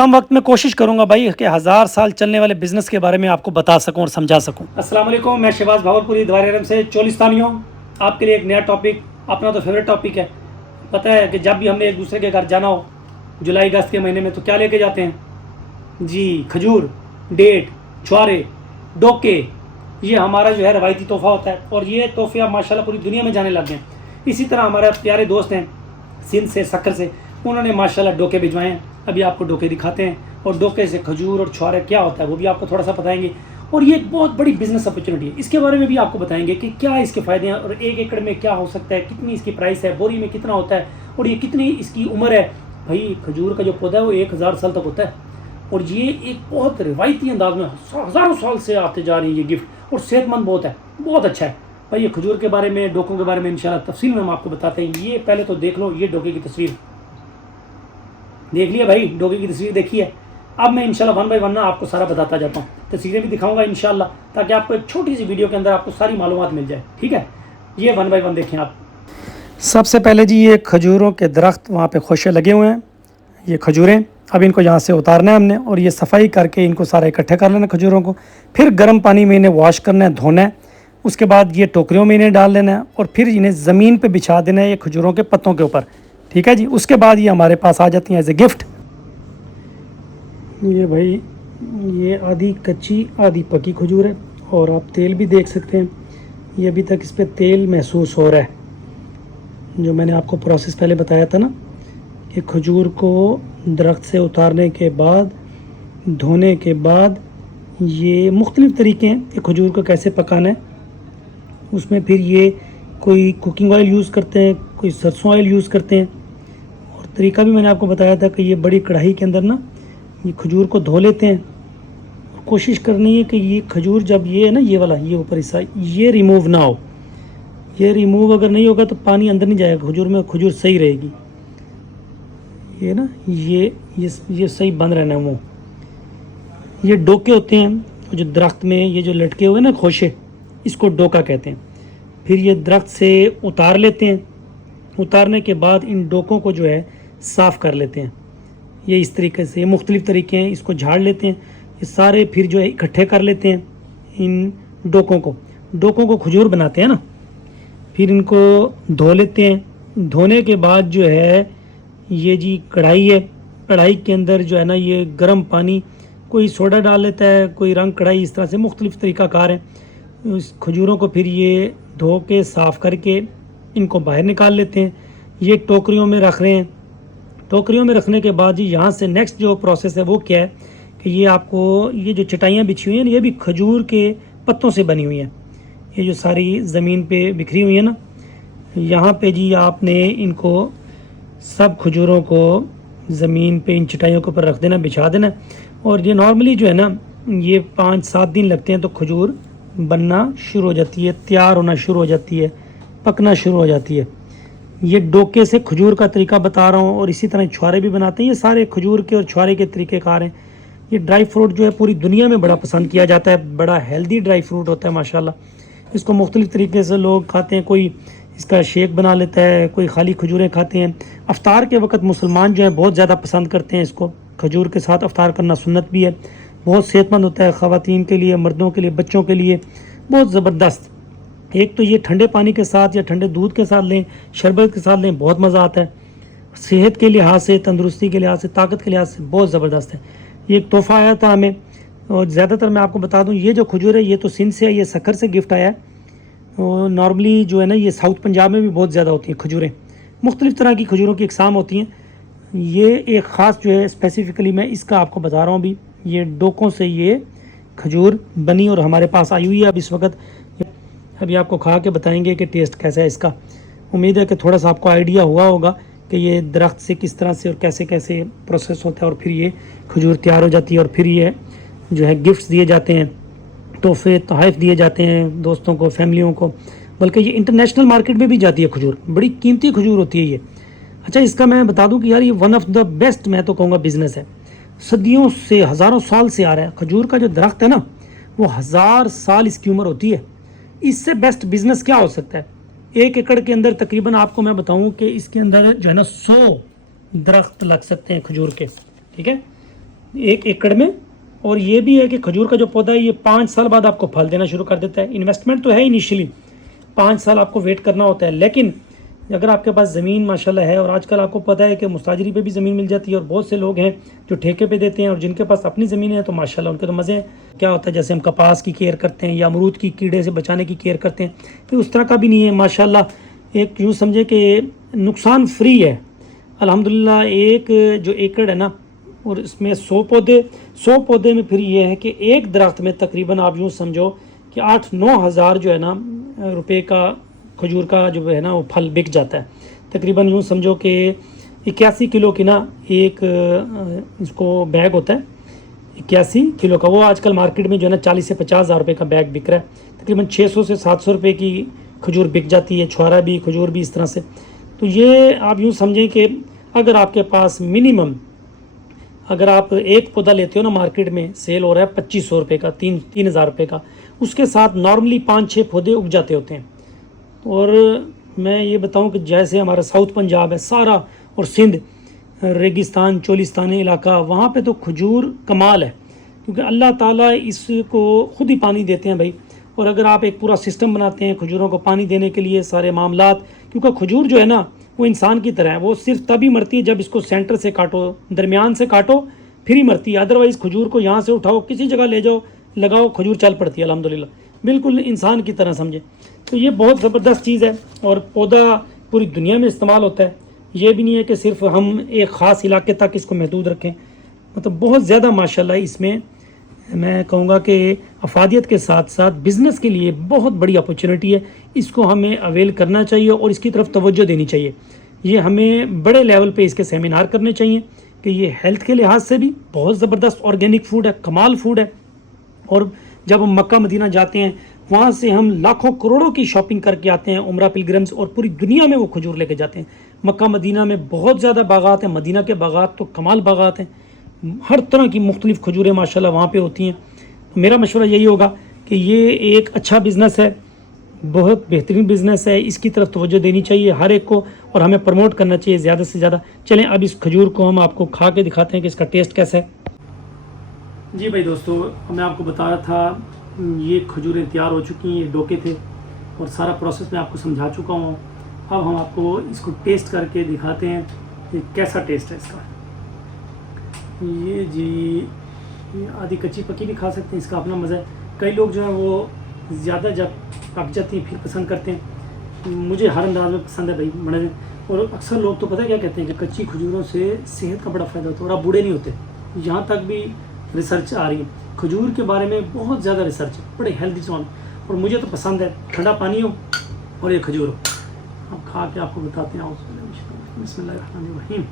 कम वक्त में कोशिश करूंगा भाई कि 1000 साल चलने वाले बिज़नेस के बारे में आपको बता सकूं और समझा सकूं। अस्सलाम वालेकुम, मैं शहबाज भावलपुरी द्वारा से चोलिस्तानी हूँ। आपके लिए एक नया टॉपिक, अपना तो फेवरेट टॉपिक है। पता है कि जब भी हमने एक दूसरे के घर जाना हो जुलाई अगस्त के महीने में तो क्या लेके जाते हैं जी? खजूर, डेट, छुआरे, डोके। ये हमारा जो है रवायती तोहफ़ा होता है और ये तोहफे अब माशाल्लाह पूरी दुनिया में जाने लग गए हैं। इसी तरह हमारे प्यारे दोस्त हैं सिंध से, सक्कर से, उन्होंने माशाल्लाह डोके भिजवाए हैं। अभी आपको डोके दिखाते हैं और डोके से खजूर और छुआरे क्या होता है वो भी आपको थोड़ा सा बताएंगे। और ये एक बहुत बड़ी बिजनेस अपॉर्चुनिटी है, इसके बारे में भी आपको बताएंगे कि क्या इसके फ़ायदे हैं और 1 एकड़ में क्या हो सकता है, कितनी इसकी प्राइस है, बोरी में कितना होता है और ये कितनी इसकी उम्र है। भाई खजूर का जो पौधा है वो 1000 साल तक होता है और ये एक बहुत रिवायती अंदाज में हज़ारों साल से आते जा रही है ये गिफ्ट, और सेहतमंद बहुत है, बहुत अच्छा है। भाई ये खजूर के बारे में, डोकों के बारे में इंशाल्लाह तफसील में हम आपको बताते हैं। ये पहले तो देख लो, ये डोके की तस्वीर देख लिया भाई, डोके की तस्वीर देखी है। अब मैं इंशाल्लाह 1 बाय 1 ना आपको सारा बताता जाता हूँ, तस्वीरें भी दिखाऊंगा इंशाल्लाह, ताकि आपको एक छोटी सी वीडियो के अंदर आपको सारी मालूमात मिल जाए। ठीक है, ये 1 बाय 1 देखें आप। सबसे पहले जी ये खजूरों के दरख्त वहाँ पे खोशे लगे हुए हैं, ये खजूरें। अब इनको यहाँ से उतारना है हमने और ये सफाई करके इनको सारा इकट्ठे कर लेना खजूरों को। फिर गर्म पानी में इन्हें वॉश करना है, धोना है। उसके बाद ये टोकरियों में इन्हें डाल लेना है और फिर इन्हें ज़मीन पे बिछा देना है ये खजूरों के पत्तों के ऊपर। ठीक है जी। उसके बाद ये हमारे पास आ जाती हैं एज ए गिफ्ट। ये भाई ये आधी कच्ची आधी पकी खजूर है और आप तेल भी देख सकते हैं, ये अभी तक इस पर तेल महसूस हो रहा है। जो मैंने आपको प्रोसेस पहले बताया था ना कि खजूर को दरख्त से उतारने के बाद, धोने के बाद, ये मुख्तलिफ़ तरीके हैं कि खजूर को कैसे पकाना है। उसमें फिर ये कोई कुकिंग ऑयल यूज़ करते हैं, कोई सरसों ऑयल यूज़ करते हैं। और तरीका भी मैंने आपको बताया था कि ये बड़ी कढ़ाई के अंदर ना ये खजूर को धो लेते हैं। और कोशिश करनी है कि ये खजूर जब ये है ना, ये वाला, ये ऊपर हिस्सा, ये रिमूव ना हो। ये रिमूव अगर नहीं होगा तो पानी अंदर नहीं जाएगा खजूर में, खजूर सही रहेगी। ये ना ये सही बंद रहना है मुँह। ये डोके होते हैं जो दरख्त में ये जो लटके हुए ना खोशे, इसको डोका कहते हैं। फिर ये दरख्त से उतार लेते हैं, उतारने के बाद इन डोकों को जो है साफ़ कर लेते हैं। ये इस तरीके से, ये मुख्तलिफ़ तरीके हैं, इसको झाड़ लेते हैं। ये सारे फिर जो है इकट्ठे कर लेते हैं इन डोकों को खजूर बनाते हैं ना। फिर इनको धो लेते हैं। धोने के बाद जो है ये जी कढ़ाई है, कढ़ाई के अंदर जो है ना ये गर्म पानी, कोई सोडा डाल लेता है, कोई रंग कढ़ाई, इस तरह से मुख्तलिफ़ तरीक़ाकार है। इस खजूरों को फिर ये धो के साफ़ करके इनको बाहर निकाल लेते हैं। ये टोकरियों में रख रहे हैं। टोकरियों में रखने के बाद जी यहाँ से नेक्स्ट जो प्रोसेस है वो क्या है कि ये आपको ये जो चटाइयाँ बिछी हुई हैं ये भी खजूर के पत्तों से बनी हुई हैं। ये जो सारी ज़मीन पे बिखरी हुई है ना, यहाँ पे जी आपने इनको सब खजूरों को ज़मीन पे इन चटाइयों के ऊपर रख देना, बिछा देना। और ये नॉर्मली जो है ना ये 5-7 दिन लगते हैं तो खजूर बनना शुरू हो जाती है, तैयार होना शुरू हो जाती है, पकना शुरू हो जाती है। ये डोके से खजूर का तरीका बता रहा हूँ और इसी तरह छुआरे भी बनाते हैं। ये सारे खजूर के और छुआरे के तरीक़ेकार हैं। ये ड्राई फ्रूट जो है पूरी दुनिया में बड़ा पसंद किया जाता है, बड़ा हेल्दी ड्राई फ्रूट होता है माशाल्लाह। इसको मुख्तलिफ़ तरीके से लोग खाते हैं, कोई इसका शेक बना लेता है, कोई खाली खजूरें खाते हैं। अफ्तार के वक्त मुसलमान जो है बहुत ज़्यादा पसंद करते हैं इसको। खजूर के साथ अफ्तार करना सुन्नत भी है, बहुत सेहतमंद होता है, ख़वातीन के लिए, मर्दों के लिए, बच्चों के लिए बहुत ज़बरदस्त। एक तो ये ठंडे पानी के साथ या ठंडे दूध के साथ लें, शरबत के साथ लें, बहुत मज़ा आता है। सेहत के लिहाज से, तंदुरुस्ती के लिहाज से, ताकत के लिहाज से बहुत ज़बरदस्त है। ये एक तोहफ़ा आया था हमें और ज़्यादातर मैं आपको बता दूँ ये जो खजूर है ये तो सिंध से है, ये सक्कर से गिफ्ट आया है। और नॉर्मली जो है ना ये साउथ पंजाब में भी बहुत ज़्यादा होती हैं खजूरें। मुख्तलिफ़ तरह की खजूरों की इकसाम होती हैं। ये एक ख़ास जो है स्पेसिफ़िकली मैं इसका आपको बता रहा हूँ अभी। ये डोकों से ये खजूर बनी और हमारे पास आई हुई है अब इस वक्त। अभी आपको खा के बताएंगे कि टेस्ट कैसा है इसका। उम्मीद है कि थोड़ा सा आपको आइडिया हुआ होगा कि ये दरख्त से किस तरह से और कैसे कैसे प्रोसेस होता है और फिर ये खजूर तैयार हो जाती है और फिर ये जो है गिफ्ट्स दिए जाते हैं, तोहफे तोहफ़ दिए जाते हैं दोस्तों को, फैमिलियों को। बल्कि ये इंटरनेशनल मार्केट में भी जाती है खजूर, बड़ी कीमती खजूर होती है ये। अच्छा, इसका मैं बता दूं कि यार ये वन ऑफ द बेस्ट, मैं तो कहूँगा, बिज़नेस है। सदियों से, हज़ारों साल से आ रहा है। खजूर का जो दरख्त है ना वो 1000 साल इसकी उम्र होती है। इससे बेस्ट बिज़नेस क्या हो सकता है? 1 एकड़ के अंदर तकरीबन आपको मैं बताऊं कि इसके अंदर जो है ना 100 दरख्त लग सकते हैं खजूर के। ठीक है, 1 एकड़ में। और ये भी है कि खजूर का जो पौधा है ये 5 साल बाद आपको फल देना शुरू कर देता है। इन्वेस्टमेंट तो है इनिशियली 5 साल आपको वेट करना होता है, लेकिन अगर आपके पास ज़मीन माशाल्लाह है, और आजकल आपको पता है कि मुस्ताजरी पे भी ज़मीन मिल जाती है, और बहुत से लोग हैं जो ठेके पे देते हैं, और जिनके पास अपनी ज़मीन है तो माशाल्लाह उनके तो मज़े हैं। क्या होता है, जैसे हम कपास की केयर करते हैं या अमरूद की कीड़े से बचाने की केयर करते हैं, तो उस तरह का भी नहीं है माशाल्लाह। एक यूँ समझे कि नुकसान फ्री है अल्हम्दुलिल्लाह। एक जो एकड़ है ना, और इसमें 100 पौधे में फिर ये है कि एक दरख्त में तकरीबन आप यूँ समझो कि 8-9 हज़ार जो है ना रुपए का खजूर का जो है ना वो फल बिक जाता है। तकरीबन यूँ समझो कि 81 किलो की ना एक इसको बैग होता है, 81 किलो का। वो आजकल मार्केट में जो है ना 40 से 50 हज़ार रुपये का बैग बिक रहा है। तकरीबन 600 से 700 रुपये की खजूर बिक जाती है, छुआरा भी खजूर भी इस तरह से। तो ये आप यूँ समझें कि अगर आपके पास मिनिमम, अगर आप एक पौधा लेते हो ना मार्केट में सेल हो रहा है 2500 रुपये का, 3-3 हज़ार रुपये का, उसके साथ नॉर्मली 5-6 पौधे उग जाते होते हैं। और मैं ये बताऊं कि जैसे हमारा साउथ पंजाब है सारा, और सिंध रेगिस्तान चोलिस्तानी इलाका, वहाँ पे तो खजूर कमाल है, क्योंकि अल्लाह ताला इसको खुद ही पानी देते हैं भाई। और अगर आप एक पूरा सिस्टम बनाते हैं खजूरों को पानी देने के लिए सारे मामलात, क्योंकि खजूर जो है ना वो इंसान की तरह है, वो सिर्फ तभी मरती है जब इसको सेंटर से काटो, दरमियान से काटो, फिर ही मरती है। अदरवाइज़ खजूर को यहाँ से उठाओ किसी जगह ले जाओ लगाओ, खजूर चल पड़ती है अल्हम्दुलिल्लाह, बिल्कुल इंसान की तरह समझे। तो ये बहुत ज़बरदस्त चीज़ है, और पौधा पूरी दुनिया में इस्तेमाल होता है। ये भी नहीं है कि सिर्फ हम एक ख़ास इलाके तक इसको महदूद रखें, मतलब बहुत ज़्यादा माशाल्लाह इसमें मैं कहूँगा कि अफादियत के साथ साथ बिज़नेस के लिए बहुत बड़ी अपॉर्चुनिटी है। इसको हमें अवेल करना चाहिए और इसकी तरफ तवज्जो देनी चाहिए। ये हमें बड़े लेवल पे इसके सेमिनार करने चाहिए कि ये हेल्थ के लिहाज से भी बहुत ज़बरदस्त ऑर्गेनिक फूड है, कमाल फूड है। और जब हम मक्का मदीना जाते हैं वहाँ से हम लाखों करोड़ों की शॉपिंग करके आते हैं उम्रा पिलग्रिम्स, और पूरी दुनिया में वो खजूर लेके जाते हैं। मक्का मदीना में बहुत ज़्यादा बागात हैं, मदीना के बागात तो कमाल बागात हैं, हर तरह की मुख्तलिफ़ खजूरें माशाल्लाह वहाँ पे होती हैं। तो मेरा मशवरा यही होगा कि ये एक अच्छा बिज़नेस है, बहुत बेहतरीन बिज़नेस है, इसकी तरफ तवज्जो देनी चाहिए हर एक को, और हमें प्रमोट करना चाहिए ज़्यादा से ज़्यादा। चलें अब इस खजूर को हम आपको खा के दिखाते हैं कि इसका टेस्ट कैसा है। जी भाई दोस्तों, मैं आपको बता रहा था ये खजूरें तैयार हो चुकी हैं, ये डोके थे, और सारा प्रोसेस मैं आपको समझा चुका हूँ। अब हम आपको इसको टेस्ट करके दिखाते हैं कि कैसा टेस्ट है इसका। ये जी, ये आधी कच्ची पकी भी खा सकते हैं, इसका अपना मज़ा है। कई लोग जो है वो ज़्यादा जब पक जाती हैं फिर पसंद करते हैं, मुझे हर अंदाज में पसंद है भाई बड़े। और अक्सर लोग तो पता क्या कहते हैं कि कच्ची खजूरों से सेहत का बड़ा फ़ायदा होता है और आप बूढ़े नहीं होते। यहाँ तक भी रिसर्च आ रही है खजूर के बारे में, बहुत ज़्यादा रिसर्च है, बड़े हेल्दी सॉन। और मुझे तो पसंद है, ठंडा पानी हो और ये खजूर हो। अब खा के आपको बताते हैं बिस्मिल्लाहिर्रहमानिर्रहीम,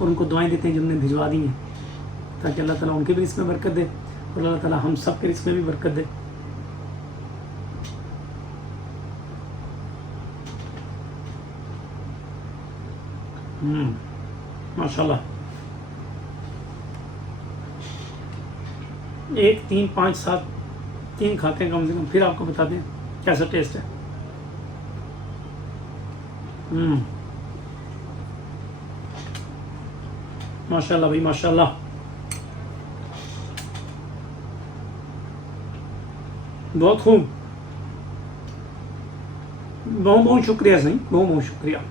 और उनको दुआएं देते हैं जिन्होंने भिजवा दी हैं, ताकि अल्लाह ताला उनके भी रिस्क में बरकत दे और अल्लाह ताला हम सब के रिस्क में भी बरकत दे। माशाल्लाह, 1 3 5 7 3 खाते हैं कम से कम, फिर आपको बताते हैं कैसा टेस्ट है। माशाल्लाह भाई माशाल्लाह, बहुत खूब, बहुत बहुत शुक्रिया सही, बहुत बहुत शुक्रिया।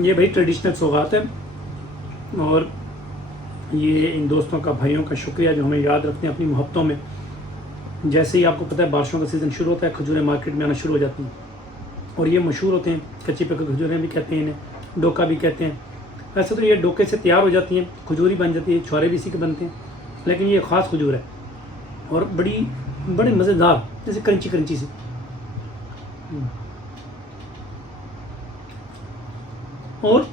ये भाई ट्रेडिशनल सौगात है, और ये इन दोस्तों का, भाइयों का शुक्रिया जो हमें याद रखते हैं अपनी मोहब्बतों में। जैसे ही आपको पता है बारिशों का सीज़न शुरू होता है, खजूरें मार्केट में आना शुरू हो जाती हैं, और ये मशहूर होते हैं। कच्ची पक्की खजूरें भी कहते हैं इन्हें, डोका भी कहते हैं। वैसे तो ये डोके से तैयार हो जाती हैं, खजूरी बन जाती है, छुआरे भी इसी के बनते हैं, लेकिन ये ख़ास खजूर है और बड़े मज़ेदार, जैसे क्रंची क्रंची सी। और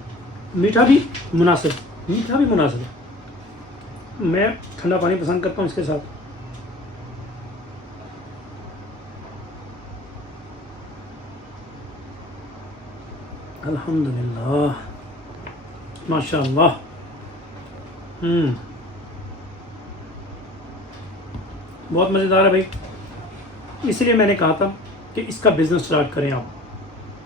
मीठा भी मुनासिब, मीठा भी मुनासिब है। मैं ठंडा पानी पसंद करता हूँ इसके साथ। अल्हम्दुलिल्लाह, माशाअल्लाह। बहुत मज़ेदार है भाई, इसलिए मैंने कहा था कि इसका बिज़नेस स्टार्ट करें आप।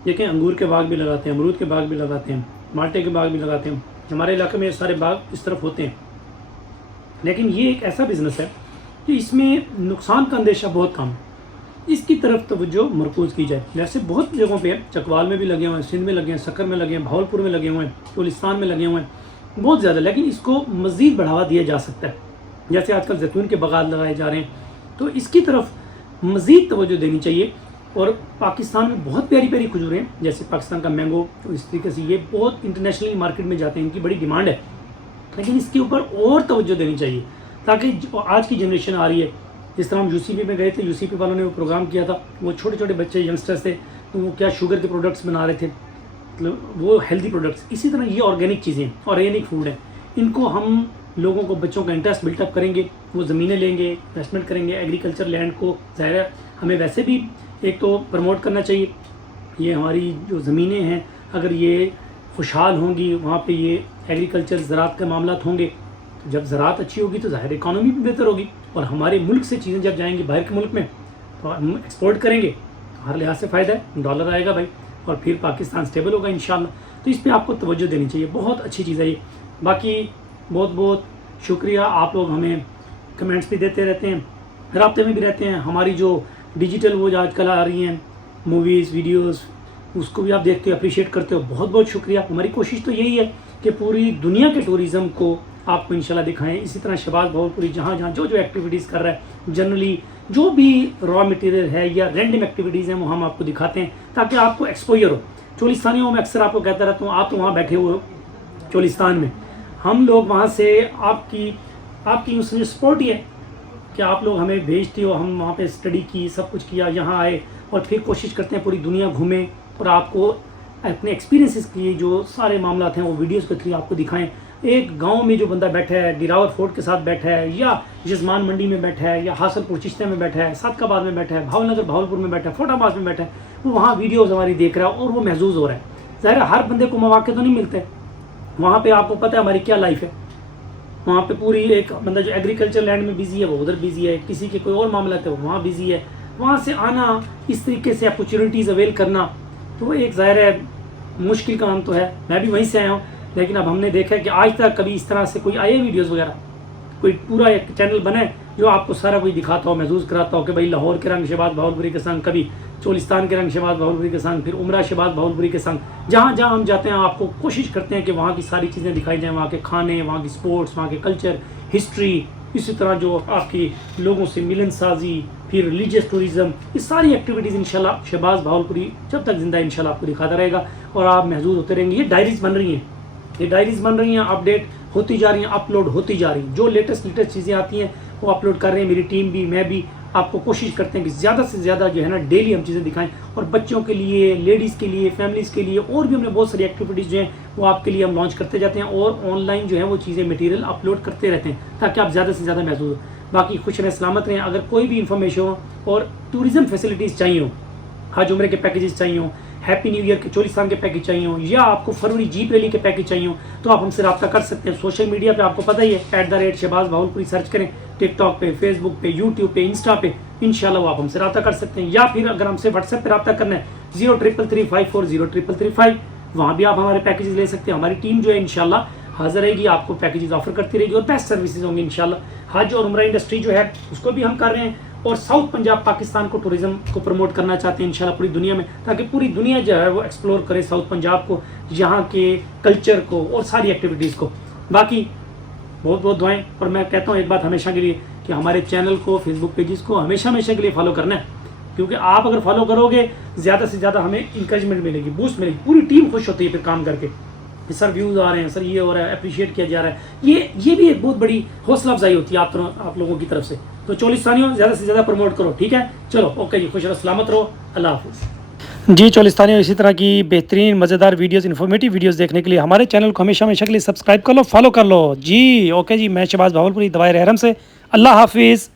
देखें, अंगूर के बाग भी लगाते हैं, अमरूद के बाग भी लगाते हैं, माल्टे के बाग भी लगाते हैं, हमारे इलाके में सारे बाग इस तरफ होते हैं, लेकिन ये एक ऐसा बिज़नेस है कि इसमें नुकसान का अंदेशा बहुत कम है। इसकी तरफ तवज्जो मरकूज़ की जाए। जैसे बहुत जगहों पे चकवाल में भी लगे हुए हैं, सिंध में लगे हैं, सक्कर में लगे हैं, भावलपुर में लगे हुए हैं, चोलिस्तान में लगे हुए हैं, बहुत ज़्यादा, लेकिन इसको मज़ीद बढ़ावा दिया जा सकता है। जैसे आजकल जैतून के बागात लगाए जा रहे हैं, तो इसकी तरफ मज़ीद तवज्जो देनी चाहिए। और पाकिस्तान में बहुत प्यारी प्यारी खजूरें हैं, जैसे पाकिस्तान का मैंगो, तो इस तरीके से ये बहुत इंटरनेशनली मार्केट में जाते हैं, इनकी बड़ी डिमांड है, लेकिन इसके ऊपर और तवज्जो देनी चाहिए ताकि आज की जनरेशन आ रही है। जिस तरह हम यूसीपी में गए थे, यूसीपी वालों ने वो प्रोग्राम किया था, वो छोटे छोटे बच्चे यंगस्टर्स थे, तो वो क्या शुगर के प्रोडक्ट्स बना रहे थे, मतलब वो हेल्दी प्रोडक्ट्स। इसी तरह ये ऑर्गेनिक चीज़ें, ऑर्गेनिक फूड है, इनको हम लोगों को, बच्चों का इंटरेस्ट बिल्टअप करेंगे, वो ज़मीनें लेंगे, इन्वेस्टमेंट करेंगे एग्रीकल्चर लैंड को। ज़ाहिर है हमें वैसे भी एक तो प्रमोट करना चाहिए, ये हमारी जो ज़मीनें हैं अगर ये खुशहाल होंगी, वहाँ पे ये एग्रीकल्चर ज़राअत के मामला होंगे, तो जब ज़राअत अच्छी होगी तो ज़ाहिर इकॉनमी भी बेहतर होगी, और हमारे मुल्क से चीज़ें जब जाएंगी बाहर के मुल्क में तो हम एक्सपोर्ट करेंगे, तो हर लिहाज से फ़ायदा है, डॉलर आएगा भाई, और फिर पाकिस्तान स्टेबल होगा इंशाल्लाह। तो इस पर आपको तवज्जो देनी चाहिए, बहुत अच्छी चीज़ है ये। बाकी बहुत बहुत शुक्रिया, आप लोग हमें कमेंट्स भी देते रहते हैं, राब्ते में भी रहते हैं। हमारी जो डिजिटल वो जो आजकल आ रही हैं मूवीज़ वीडियोज़, उसको भी आप देखते हो, अप्रिशिएट करते हो, बहुत बहुत शुक्रिया। हमारी कोशिश तो यही है कि पूरी दुनिया के टूरिज़म को आपको इंशाल्लाह दिखाएं। इसी तरह शहबाज भावलपुरी जहाँ जहाँ जो जो एक्टिविटीज़ कर रहा है, जनरली जो भी रॉ मटेरियल है या रैंडम एक्टिविटीज़ हैं, वो हम आपको दिखाते हैं ताकि आपको एक्सपोजर हो। चोलिस्तानियों में अक्सर आपको कहता रहता हूँ, आप तो वहाँ बैठे हुए हो चोलिस्तान में, हम लोग वहाँ से आपकी उसमें सपोर्ट ही है कि आप लोग हमें भेजते हो, हम वहाँ पे स्टडी की, सब कुछ किया, यहाँ आए और फिर कोशिश करते हैं पूरी दुनिया घूमें और आपको अपने एक्सपीरियंसेस की जो सारे मामला हैं वो वीडियोस के थ्रू आपको दिखाएं। एक गांव में जो बंदा बैठा है, दिरावर फोर्ट के साथ बैठा है, या जजमान मंडी में बैठा है, या हासलपुर चिश्तिया में बैठा है, सादकाबाद में बैठा है, भावनगर भावलपुर में बैठा है, फोटाबाद में बैठा है, वो वहाँ वीडियोज़ हमारी देख रहा है और वो महसूस हो रहा है। ज़ाहिर हर बंदे को मौके तो नहीं मिलते वहाँ पर, आपको पता है हमारी क्या लाइफ है वहाँ पे। पूरी एक बंदा जो एग्रीकल्चर लैंड में बिजी है वो उधर बिजी है, किसी के कोई और मामला है वो वहाँ बिजी है, वहाँ से आना, इस तरीके से अपॉर्चुनिटीज़ अवेल करना, तो वो एक ज़ाहिर है मुश्किल काम तो है। मैं भी वहीं से आया हूँ, लेकिन अब हमने देखा है कि आज तक कभी इस तरह से कोई आए वीडियोज़ वगैरह, कोई पूरा एक चैनल बने जो आपको सारा कोई दिखाता हो, महसूस कराता हो कि भाई लाहौर के रंग शहबाज भावलपुरी के संग, कभी चोलिस्तान के रंग शहबाज भावलपुरी के संग, फिर उमरा शहबाज भावलपुरी के संग, जहाँ जहाँ हम जाते हैं आपको कोशिश करते हैं कि वहाँ की सारी चीज़ें दिखाई जाएँ, वहाँ के खाने, वहाँ की स्पोर्ट्स, वहाँ के कल्चर, हिस्ट्री, इसी तरह जो आपकी लोगों से मिलनसाजी, फिर रिलीजियस टूरिज़म, ये सारी एक्टिविटीज़ इंशाल्लाह शहबाज भावलपुरी जब तक जिंदा इंशाल्लाह आपको दिखाता रहेगा और आप महसूस होते रहेंगे। ये डायरीज़ बन रही हैं, ये डायरीज़ बन रही हैं, अपडेट होती जा रही हैं, अपलोड होती जा रही हैं, जो लेटेस्ट चीज़ें आती हैं वो अपलोड कर रहे हैं, मेरी टीम भी, मैं भी आपको कोशिश करते हैं कि ज़्यादा से ज़्यादा जो है ना डेली हम चीज़ें दिखाएं, और बच्चों के लिए, लेडीज़ के लिए, फैमिलीज़ के लिए, और भी हमने बहुत सारी एक्टिविटीज़ जो हैं वो आपके लिए हम लॉन्च करते जाते हैं, और ऑनलाइन जो है वो चीज़ें मटेरियल अपलोड करते रहते हैं ताकि आप ज़्यादा से ज़्यादा महसूस हो। बाकी खुश रहें, सलामत रहें। अगर कोई भी इंफॉर्मेशन हो और टूरिज़म फैसिलिटीज़ चाहिए हो, हज उम्रे के पैकेजेस चाहिए हो, हैप्पी न्यू ईयर के चोलिस्तान के पैकेज चाहिए हो, या आपको फरवरी जीप रैली के पैकेज चाहिए हो, तो आप हमसे रब्ता कर सकते हैं। सोशल मीडिया पे आपको पता ही है, @शहबाज भावलपुरी सर्च करें, टिकटॉक पे, फेसबुक पे, यूट्यूब पे, इंस्टा पे, इंशाल्लाह वो आप हमसे रब्ता कर सकते हैं। या फिर अगर हमसे व्हाट्सएप पे रब्ता करना है 0333540333, वहाँ भी आप हमारे पैकेजेस ले सकते हैं। हमारी टीम जो है इंशाल्लाह हाजिर रहेगी, आपको पैकेजेस ऑफर करती रहेगी और बेस्ट सर्विसेज होंगे इंशाल्लाह। हज और उम्रा इंडस्ट्री जो है उसको भी हम कर रहे हैं, और साउथ पंजाब पाकिस्तान को टूरिज़्म को प्रमोट करना चाहते हैं इंशाल्लाह पूरी दुनिया में, ताकि पूरी दुनिया जो है वो एक्सप्लोर करे साउथ पंजाब को, यहाँ के कल्चर को और सारी एक्टिविटीज़ को। बाकी बहुत बहुत दुआएं, और मैं कहता हूँ एक बात हमेशा के लिए कि हमारे चैनल को, फेसबुक पेजेस को हमेशा के लिए फॉलो करना है, क्योंकि आप अगर फॉलो करोगे ज़्यादा से ज़्यादा हमें इंकरेजमेंट मिलेगी, बूस्ट मिलेगी, पूरी टीम खुश होती है फिर काम करके, सर व्यूज़ आ रहे हैं, सर ये हो रहा है, अप्रिशिएट किया जा रहा है। ये भी एक बहुत बड़ी हौसला अफजाई होती है आप लोगों की तरफ से। तो चोलिस्तानियों ज़्यादा से ज़्यादा प्रमोट करो, ठीक है? चलो ओके जी, खुश रहो, सलामत रहो, अल्लाह हाफिज़। जी चोलिस्तानियों, इसी तरह की बेहतरीन मज़ेदार वीडियोस, इन्फॉर्मेटिव वीडियोस देखने के लिए हमारे चैनल को हमेशा के लिए सब्सक्राइब कर लो, फॉलो कर लो। जी ओके जी, मैं शहबाज भावलपुरी दवाए रहरम से, अल्लाह हाफिज़।